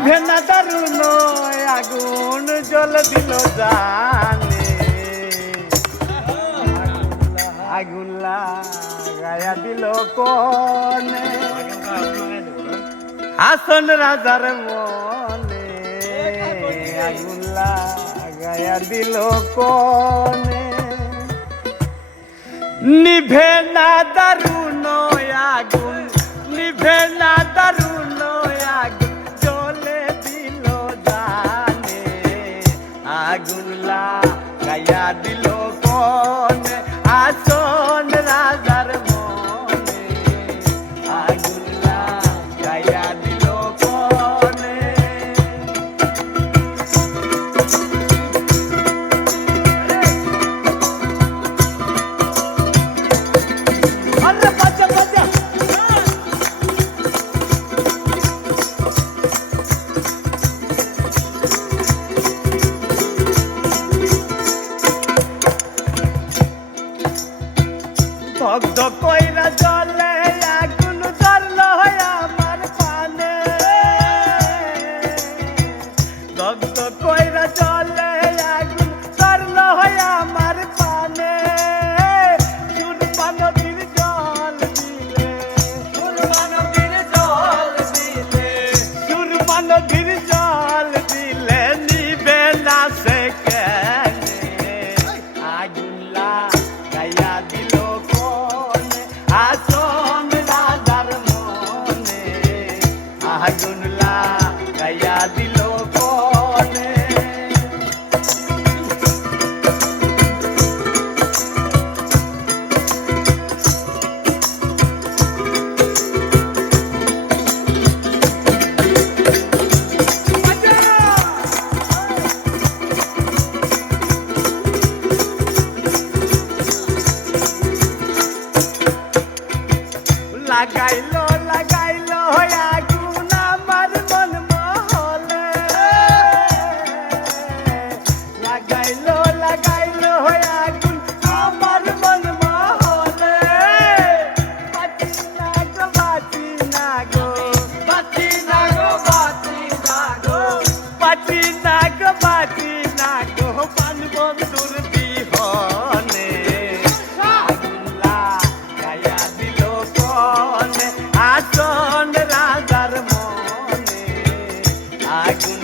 নিভে না দারুণ আগুন জল দিল জানে আগুন লাগায়া দিল কোনে হাসন রাজার মনে আগুন লাগায়া দিল কোনে নিভে না দারুণ আগুন নিভে না দারুণ আগুন জ্বলে দিল জানে আগুন লাগায়া দিল কোনে আসন রাজার মনে আগুন লাগায়া দিল কোনে আরে বাজা বাজা দগ্ধ কইরা জলে আগুন ধরল আমার পানে দগ্ধ কইরা জলে আগুন ধরল আমার পানে সুরমা নদীর জল দিলে সুরমা নদীর জল দিলে সুরমা নদীর জল দিলে নিবে না সে কেনে আগুন লাগাইয়া দিল আসন রাজার মনে আগুন লাগাইয়া দিল কোনে লাগাইলো লাগাইলো আগুন আমার মন মহলে লাগাইলো লাগাইলো আগুন আমার মন মহলে বাঁচি না গো বাঁচি না গো বাঁচি না গো বাঁচি না গো বাঁচি না গো বাঁচি না গো পান বন্ধুর বিহনে আগুন লাগাইয়া দিল আসন রাজার মনে আগুন